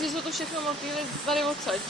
Vždycky jsme to všechno motýli tady odsaď.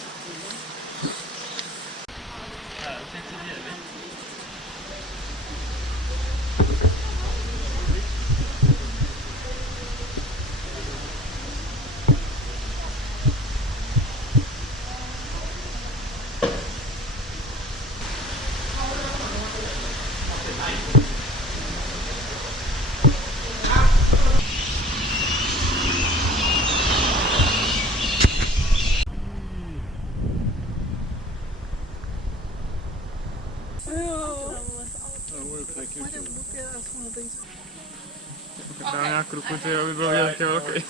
Dám nějak ruku, ty aby byl nějaký velký.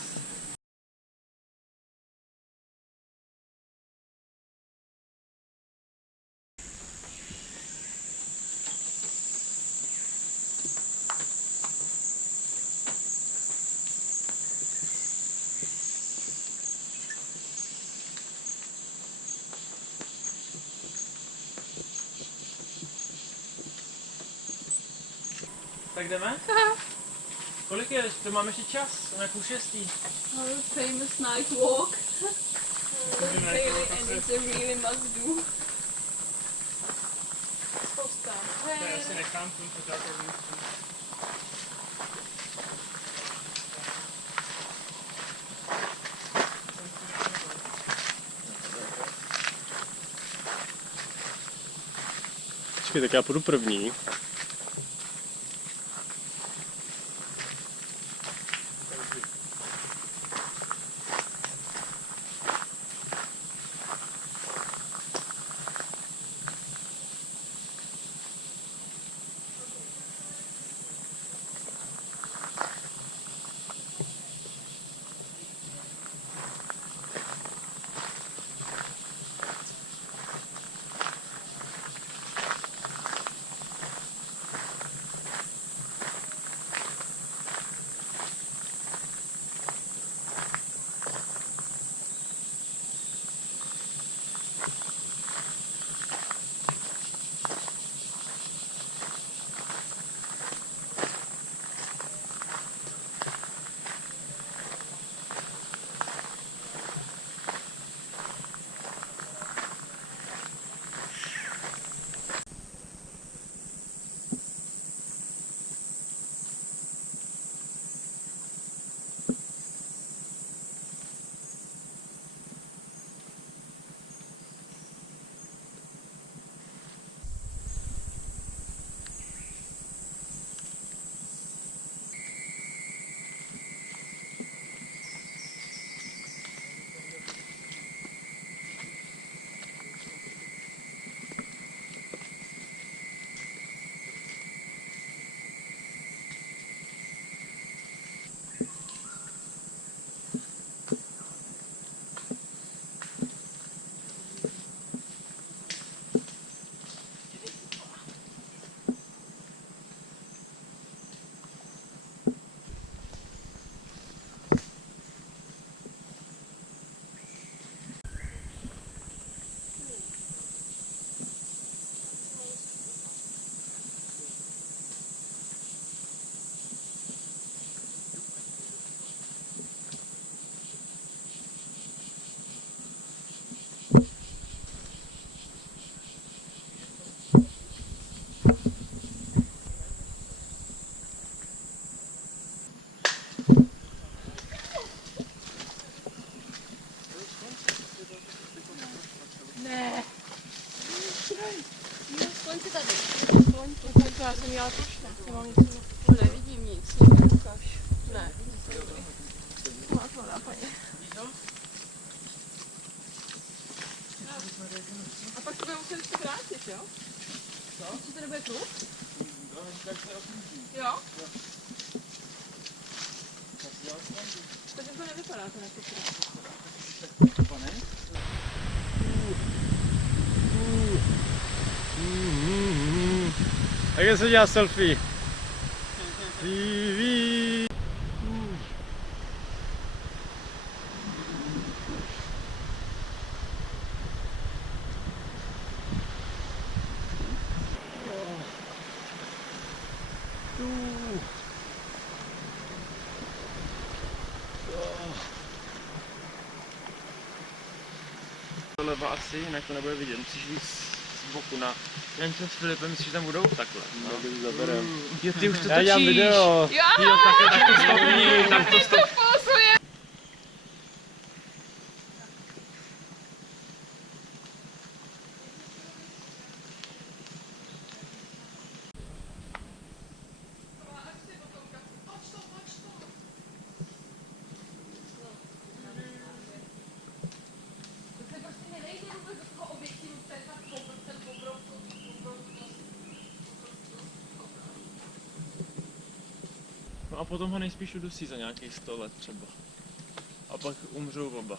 Tak jdeme? Kolik je? To máme ještě čas, na půl šestý. Our famous night walk. Really, and it's a really must do. Spousta Já si nechám tím pořádkovým. Počkej, tak já půjdu první. Ne. Jo, skončí tady. To já jsem měla tušně. Nemám nic. Nevidím nic. Ukáž. Ne, vidím se dobrý. Má to nápadně. A pak to bude muset ještě vrátit, jo? Co? Co to nebude klub? Jo? Tak to nevypadá to jako klub. Tak se dělá selfie. Vivi. asi, jinak to nebude vidět. Musíš víc z boku na... Jen s Filipem, myslíš, že tam budou takhle. No, když zaberem. Jo, ty už to Já točíš. dělám video. Jo, tak to stopni, tak to stopni. No a potom ho nejspíš udusí za nějakých 100 let třeba. A pak umřou oba.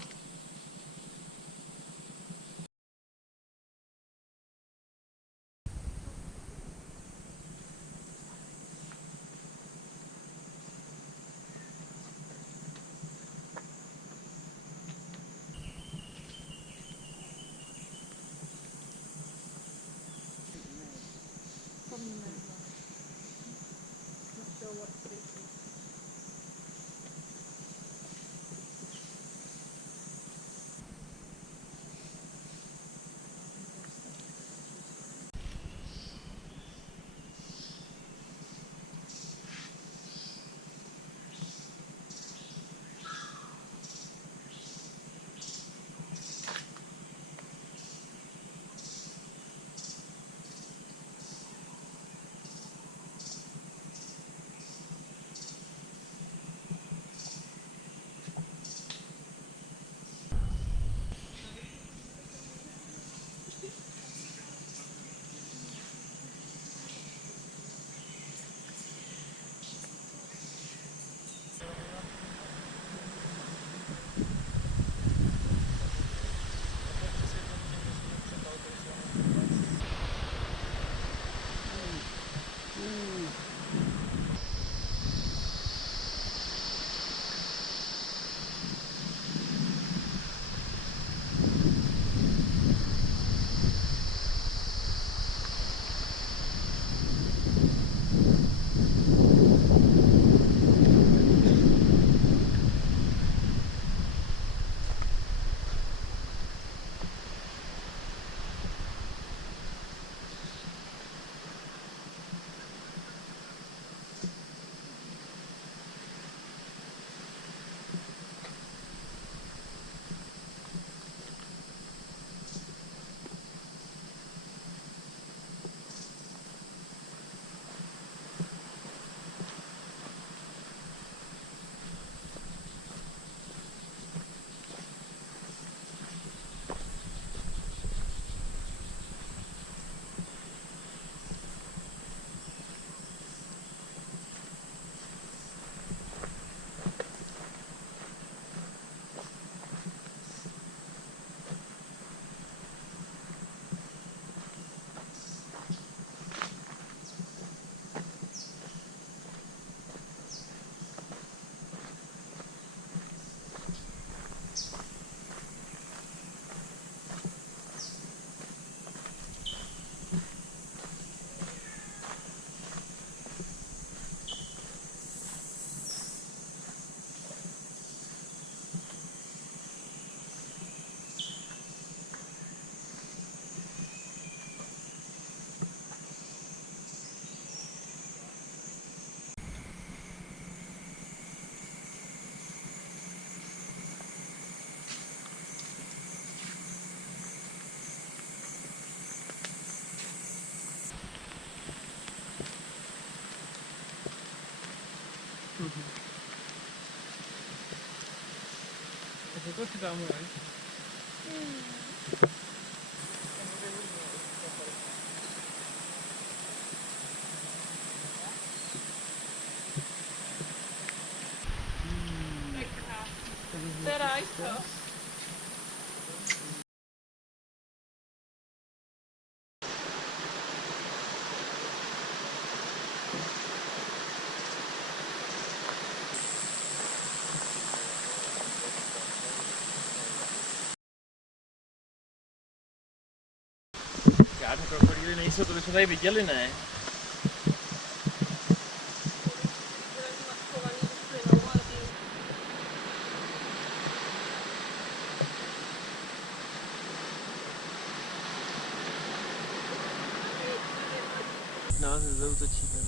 To si tam můj. To je rajska. Žádný krokodýly nejsou, to bychom tady viděli, ne? Zautočíme.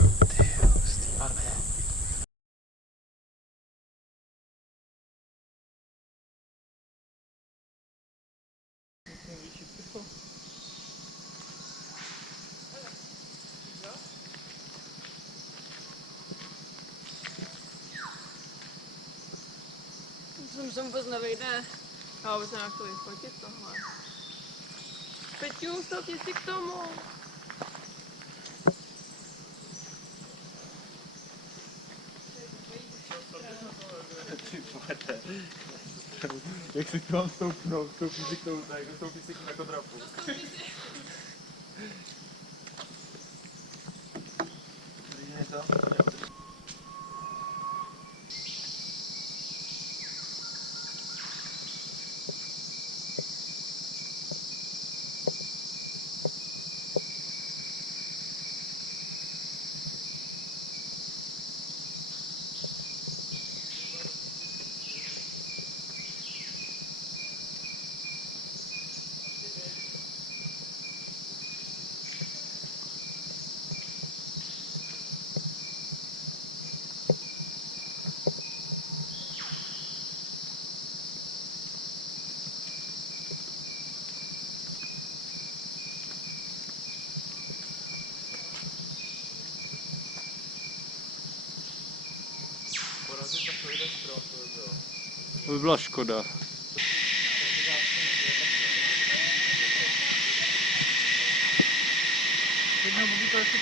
Jsem vůbec nevejde. Já vůbec nevím, jak to vyfotit tohle. Peťu, stopni si k tomu. Jak si k vám stoupnou, stoupí si k tomu, tak stoupí si na kodrapu. Je to? To by byla škoda. Jedna může to ještě